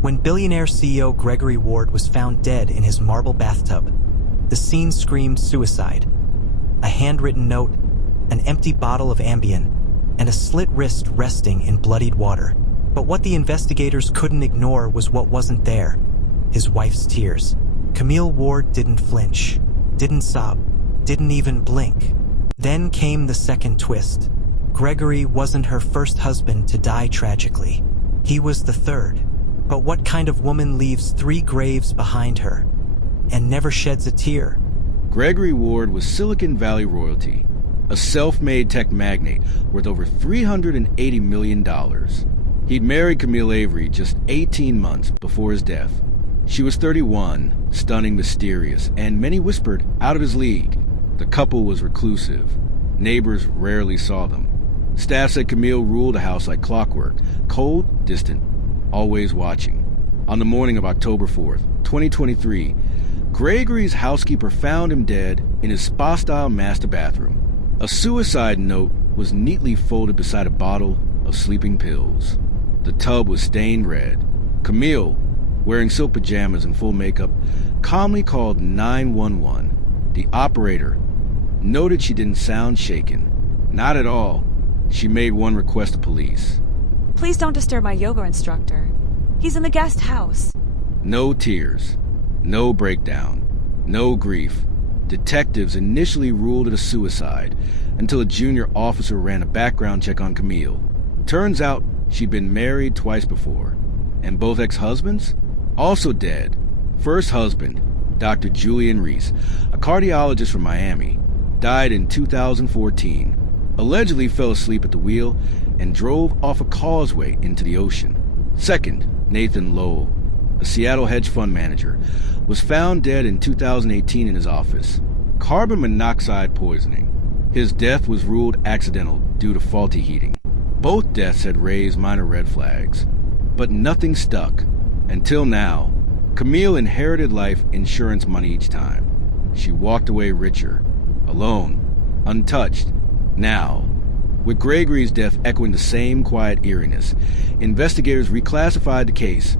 When billionaire CEO Gregory Ward was found dead in his marble bathtub, the scene screamed suicide. A handwritten note, an empty bottle of Ambien, and a slit wrist resting in bloodied water. But what the investigators couldn't ignore was what wasn't there: his wife's tears. Camille Ward didn't flinch, didn't sob, didn't even blink. Then came the second twist. Gregory wasn't her first husband to die tragically. He was the third. But what kind of woman leaves 3 graves behind her and never sheds a tear? Gregory Ward was Silicon Valley royalty, a self-made tech magnate worth over $380 million. He'd married Camille Avery just 18 months before his death. She was 31, stunning, mysterious, and many whispered out of his league. The couple was reclusive. Neighbors rarely saw them. Staff said Camille ruled the house like clockwork, cold, distant, always watching. On the morning of October 4th, 2023, Gregory's housekeeper found him dead in his spa-style master bathroom. A suicide note was neatly folded beside a bottle of sleeping pills. The tub was stained red. Camille, wearing silk pajamas and full makeup, calmly called 911. The operator noted she didn't sound shaken. Not at all. She made one request to police. Please don't disturb my yoga instructor. He's in the guest house. No tears. No breakdown. No grief. Detectives initially ruled it a suicide until a junior officer ran a background check on Camille. Turns out she'd been married twice before, and both ex-husbands also dead. First husband, Dr. Julian Reese, a cardiologist from Miami, died in 2014. Allegedly fell asleep at the wheel and drove off a causeway into the ocean. Second, Nathan Lowell, a Seattle hedge fund manager, was found dead in 2018 in his office. Carbon monoxide poisoning. His death was ruled accidental due to faulty heating. Both deaths had raised minor red flags, but nothing stuck. Until now, Camille inherited life insurance money each time. She walked away richer, alone, untouched. Now, with Gregory's death echoing the same quiet eeriness, investigators reclassified the case.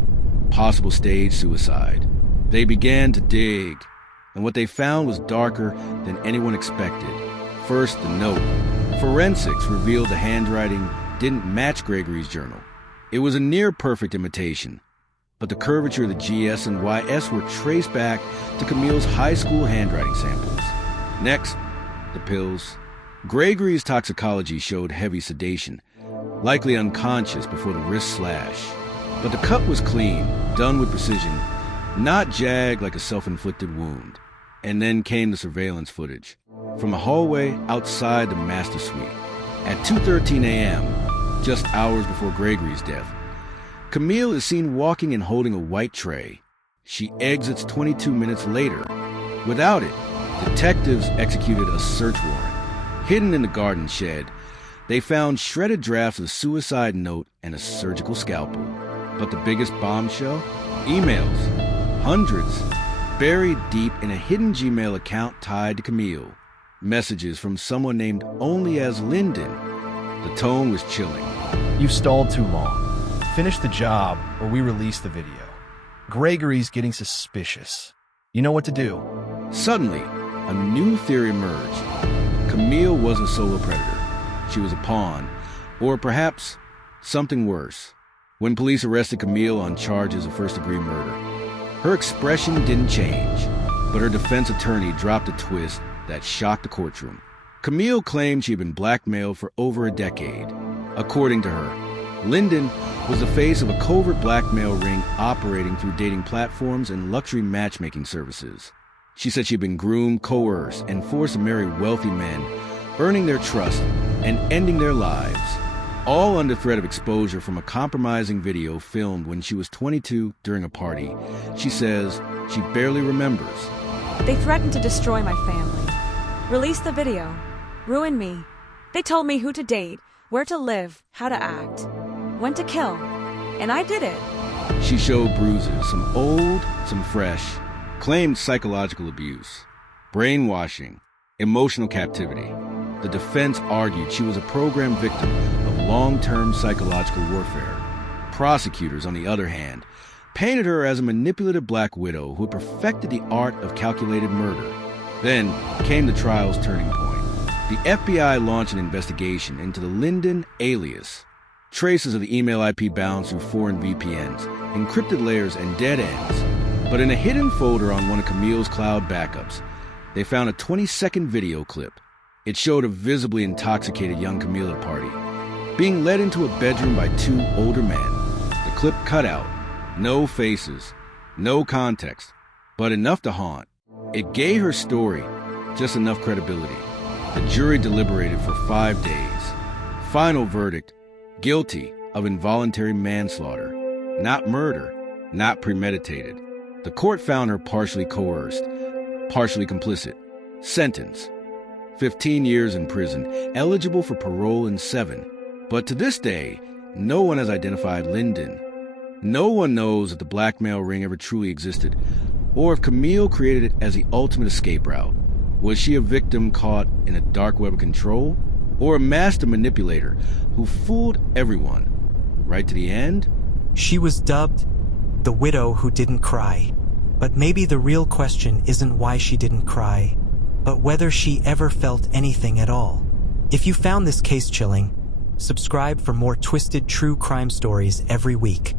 Possible stage suicide. They began to dig, and what they found was darker than anyone expected. First, the note. Forensics revealed the handwriting didn't match Gregory's journal. It was a near-perfect imitation, but the curvature of the GS and YS were traced back to Camille's high school handwriting samples. Next, the pills. Gregory's toxicology showed heavy sedation, likely unconscious before the wrist slash. But the cut was clean, done with precision, not jagged like a self-inflicted wound. And then came the surveillance footage from a hallway outside the master suite. At 2:13 a.m., just hours before Gregory's death, Camille is seen walking and holding a white tray. She exits 22 minutes later. Without it, detectives executed a search warrant. Hidden in the garden shed, they found shredded drafts of a suicide note and a surgical scalpel. But the biggest bombshell? Emails. Hundreds. Buried deep in a hidden Gmail account tied to Camille. Messages from someone named only as Lyndon. The tone was chilling. You've stalled too long. Finish the job, or we release the video. Gregory's getting suspicious. You know what to do. Suddenly, a new theory emerged. Camille wasn't a solo predator. She was a pawn, or perhaps something worse. When police arrested Camille on charges of first-degree murder, her expression didn't change, but her defense attorney dropped a twist that shocked the courtroom. Camille claimed she had been blackmailed for over a decade. According to her, Lyndon was the face of a covert blackmail ring operating through dating platforms and luxury matchmaking services. She said she'd been groomed, coerced, and forced to marry wealthy men, earning their trust and ending their lives, all under threat of exposure from a compromising video filmed when she was 22 during a party. She says she barely remembers. They threatened to destroy my family. Release the video. Ruin me. They told me who to date, where to live, how to act, when to kill. And I did it. She showed bruises, some old, some fresh, claimed psychological abuse, brainwashing, emotional captivity. The defense argued she was a programmed victim of long-term psychological warfare. Prosecutors, on the other hand, painted her as a manipulative black widow who had perfected the art of calculated murder. Then came the trial's turning point. The FBI launched an investigation into the Linden alias. Traces of the email IP bounced through foreign VPNs, encrypted layers, and dead ends. But in a hidden folder on one of Camille's cloud backups, they found a 20-second video clip. It showed a visibly intoxicated young Camille at a party, being led into a bedroom by two older men. The clip cut out. No faces, no context, but enough to haunt. It gave her story just enough credibility. The jury deliberated for 5 days. Final verdict: guilty of involuntary manslaughter, not murder, not premeditated. The court found her partially coerced, partially complicit. Sentence: 15 years in prison, eligible for parole in 7. But to this day, no one has identified Linden. No one knows if the blackmail ring ever truly existed, or if Camille created it as the ultimate escape route. Was she a victim caught in a dark web of control, or a master manipulator who fooled everyone, right to the end? She was dubbed the widow who didn't cry. But maybe the real question isn't why she didn't cry, but whether she ever felt anything at all. If you found this case chilling, subscribe for more twisted true crime stories every week.